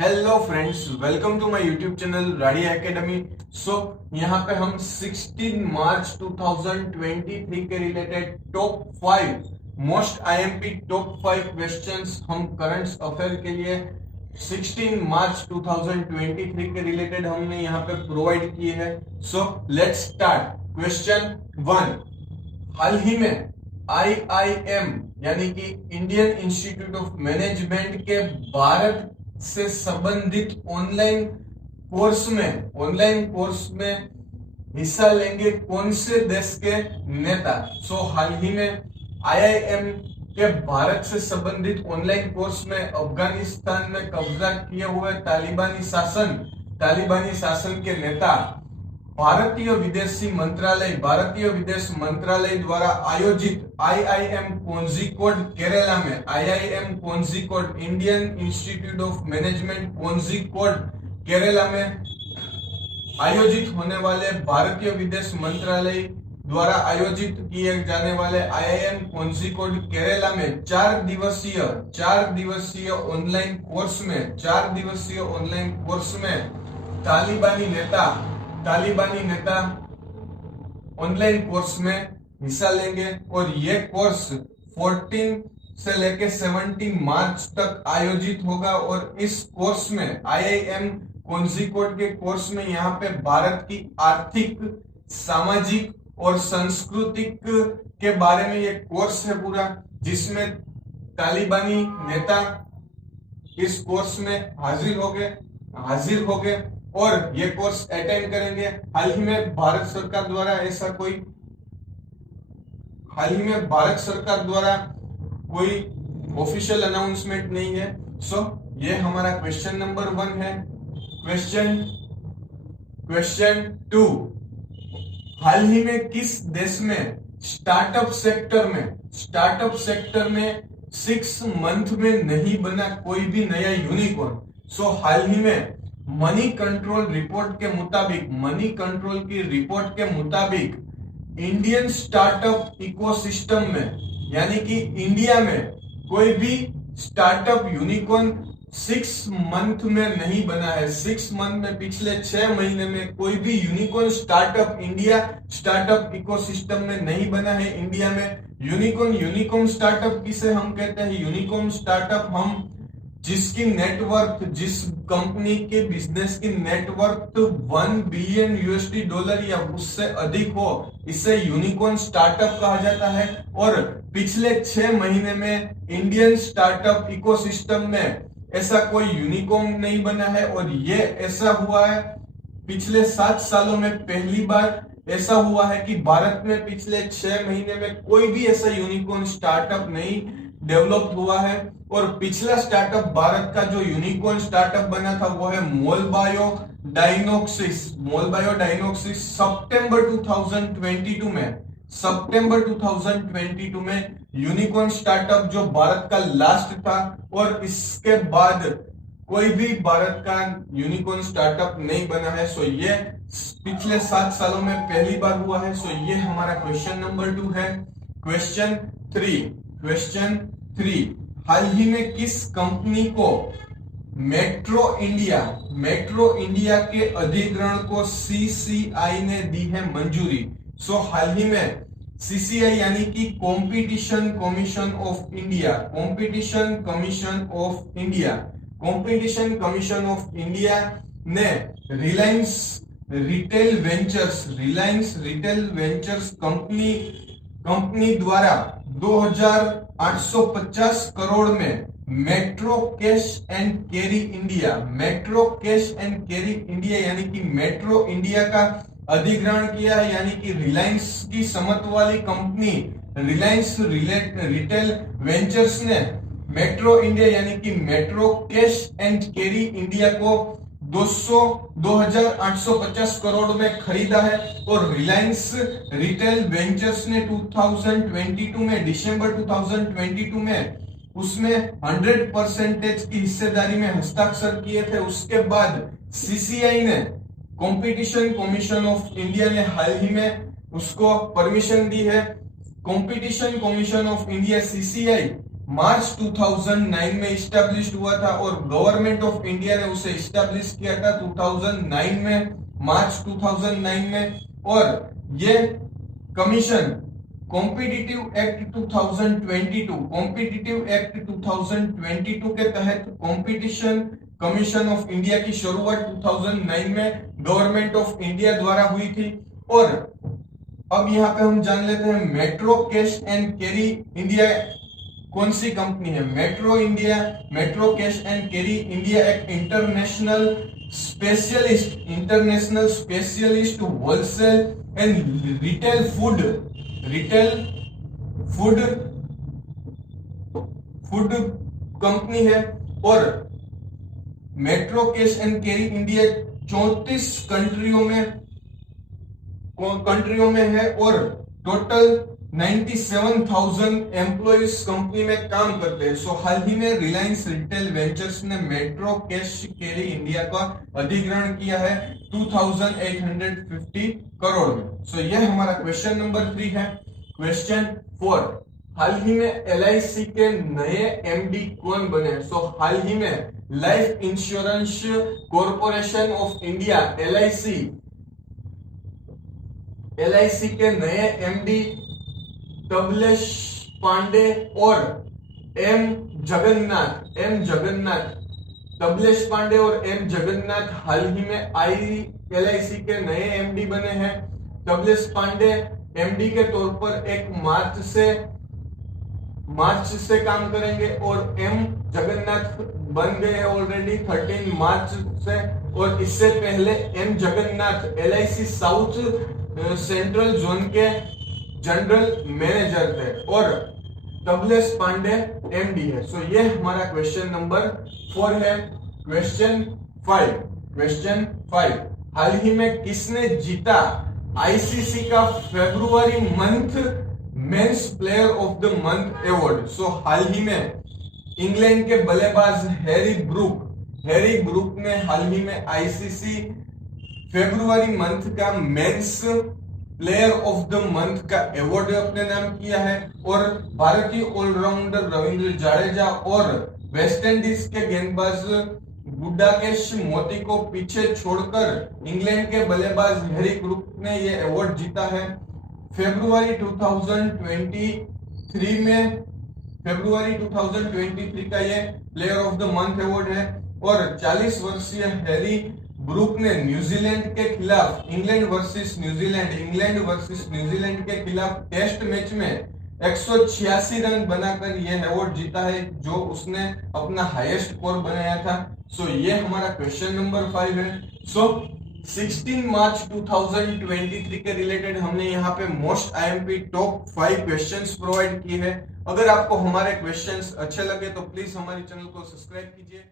Hello friends, welcome to my YouTube channel Radia Academy. यहाँ पे हम 16 मार्च 2023 के related top 5 most IMP top 5 questions हम करंट अफेयर के लिए 16 मार्च 2023 के रिलेटेड हमने यहाँ पे प्रोवाइड किए हैं। Let's start. क्वेश्चन 1, हाल ही में आईआईएम यानी कि इंडियन इंस्टीट्यूट ऑफ मैनेजमेंट के भारत से संबंधित ऑनलाइन कोर्स में हिस्सा लेंगे कौन से देश के नेता। हाल ही में आईआईएम के भारत से संबंधित ऑनलाइन कोर्स में अफगानिस्तान में कब्जा किए हुए तालिबानी शासन के नेता भारतीय विदेश मंत्रालय द्वारा आयोजित आईआईएम कोझिकोड केरला में Indian institute of management Kozhikode Kerala में आयोजित होने वाले भारतीय विदेश मंत्रालय द्वारा आयोजित किए जाने वाले आईआईएम कोझिकोड केरला में 4 दिवसीय ऑनलाइन कोर्स में तालिबानी नेता ऑनलाइन कोर्स में हिस्सा लेंगे और ये कोर्स 14 से लेके 17 मार्च तक आयोजित होगा। और इस कोर्स में आईआईएम कोझिकोड के कोर्स में यहाँ पे भारत की आर्थिक, सामाजिक और सांस्कृतिक के बारे में ये कोर्स है पूरा, जिसमें तालिबानी नेता इस कोर्स में हाजिर होंगे और ये कोर्स अटेंड करेंगे। हाल ही में भारत सरकार द्वारा कोई ऑफिशियल अनाउंसमेंट नहीं है। ये हमारा क्वेश्चन नंबर 1 है। क्वेश्चन 2, हाल ही में किस देश में स्टार्टअप सेक्टर में 6 मंथ में नहीं बना कोई भी नया यूनिकॉर्न। हाल ही में मनी कंट्रोल की रिपोर्ट के मुताबिक इंडियन स्टार्टअप इकोसिस्टम में यानी कि इंडिया में कोई भी स्टार्टअप यूनिकॉर्न 6 मंथ में नहीं बना है। 6 मंथ में पिछले 6 महीने में कोई भी यूनिकॉर्न स्टार्टअप इकोसिस्टम में नहीं बना है इंडिया में। यूनिकॉर्न स्टार्टअप किसे हम कहते हैं? यूनिकॉर्न स्टार्टअप हम जिस कंपनी के बिजनेस की नेटवर्थ $1 बिलियन या उससे अधिक हो, इसे यूनिकॉर्न स्टार्टअप कहा जाता है। और पिछले 6 महीने में इंडियन स्टार्टअप इकोसिस्टम में ऐसा कोई यूनिकॉर्न नहीं बना है। और ये ऐसा हुआ है पिछले 7 सालों में पहली बार ऐसा हुआ है कि भारत में पिछले 6 महीने में कोई भी ऐसा यूनिकॉर्न स्टार्टअप नहीं डेवलप हुआ है। और पिछला स्टार्टअप भारत का जो यूनिकॉर्न स्टार्टअप बना था वो है मोलबायो डायग्नोस्टिक्स। सितंबर 2022 में यूनिकॉर्न स्टार्टअप जो भारत का लास्ट था। और इसके बाद कोई भी भारत का यूनिकॉर्न स्टार्टअप नहीं बना है। ये पिछले 7 सालों में पहली बार हुआ है। ये हमारा क्वेश्चन नंबर 2 है। क्वेश्चन 3, हाल ही में किस कंपनी को मेट्रो इंडिया के अधिग्रहण को सीसीआई ने दी है मंजूरी? हाल ही में सीसीआई यानी कि कॉम्पिटिशन कमीशन ऑफ इंडिया ने रिलायंस रिटेल वेंचर्स कंपनी द्वारा 2,850 करोड़ में metro cash and carry India यानी कि मेट्रो इंडिया का अधिग्रहण किया है। यानी कि रिलायंस की समत वाली कंपनी रिलायंस रिटेल वेंचर्स ने मेट्रो इंडिया यानी कि metro cash and carry India को 2,850 करोड़ में खरीदा है। और रिलायंस रिटेल वेंचर्स ने 2022 में दिसंबर 2022 में उसमें 100% की हिस्सेदारी में हस्ताक्षर किए थे। उसके बाद सीसीआई ने कॉम्पिटिशन कमीशन ऑफ इंडिया ने हाल ही में उसको परमिशन दी है। Competition commission of India CCI March 2009 में इस्टेब्लिश हुआ था और गवर्नमेंट ऑफ इंडिया ने उसे इस्टेब्लिश किया था 2009 में, मार्च 2009 में। और ये कमीशन कॉम्पिटिटिव एक्ट 2022 के तहत कंपटीशन कमीशन ऑफ इंडिया की शुरुआत 2009 में गवर्नमेंट ऑफ इंडिया द्वारा हुई थी। और अब यहाँ पे हम जान लेते हैं metro cash and carry India कौन सी कंपनी है। Metro cash and carry India एक international specialist wholesale and retail food company है। और metro cash and carry India 34 कंट्रियों में है और टोटल 97,000 एम्प्लॉइज कंपनी में काम करते हैं। सो हाल ही में रिलायंस रिटेल वेंचर्स ने मेट्रो कैश कैरी इंडिया का अधिग्रहण किया है 2,850 करोड़ में। सो यह हमारा क्वेश्चन नंबर 3 है। क्वेश्चन 4, हाल ही में LIC के नए MD कौन बने? सो हाल ही में life insurance corporation of India LIC के नए MD तबलेश पांडे और एम जगन्नाथ तबलेश पांडे और एम जगन्नाथ हाल ही में LIC के नए MD बने हैं। तबलेश पांडे MD के तौर पर 1 मार्च से काम करेंगे और एम जगन्नाथ बन गए हैं ऑलरेडी 13 मार्च से। और इससे पहले M Jagannath LIC south central zone के जनरल मैनेजर थे और तबलेश पांडे MD है। सो ये हमारा क्वेश्चन नंबर 4 है। क्वेश्चन 5, हाल ही में किसने जीता ICC का फरवरी month men's player of the month award? So हाल ही में इंग्लैंड के बल्लेबाज हैरी ब्रूक ने हाल ही में ICC फरवरी मंथ का mains player of the month का अवार्ड अपने नाम किया है। और भारतीय ऑलराउंडर रविंद्र जाडेजा और वेस्ट इंडीज के गेंदबाज गुडाकेश मोती को पीछे छोड़कर इंग्लैंड के बल्लेबाज हैरी ब्रूक ने यह अवार्ड जीता है। फरवरी 2023 का ये player of the month award है। और 40 वर्षीय हैरी ब्रूक ने न्यूजीलैंड के खिलाफ इंग्लैंड वर्सेस न्यूजीलैंड के खिलाफ टेस्ट मैच में 186 रन बनाकर यह अवार्ड जीता है, जो उसने अपना हाईएस्ट स्कोर बनाया था। सो ये हमारा क्वेश्चन नंबर 5 है। सो 16 मार्च 2023 के रिलेटेड हमने यहाँ पे most IMP top 5 questions provide किए हैं। अगर आपको हमारे क्वेश्चंस अच्छे लगे तो प्लीज हमारे चैनल को सब्सक्राइब कीजिए।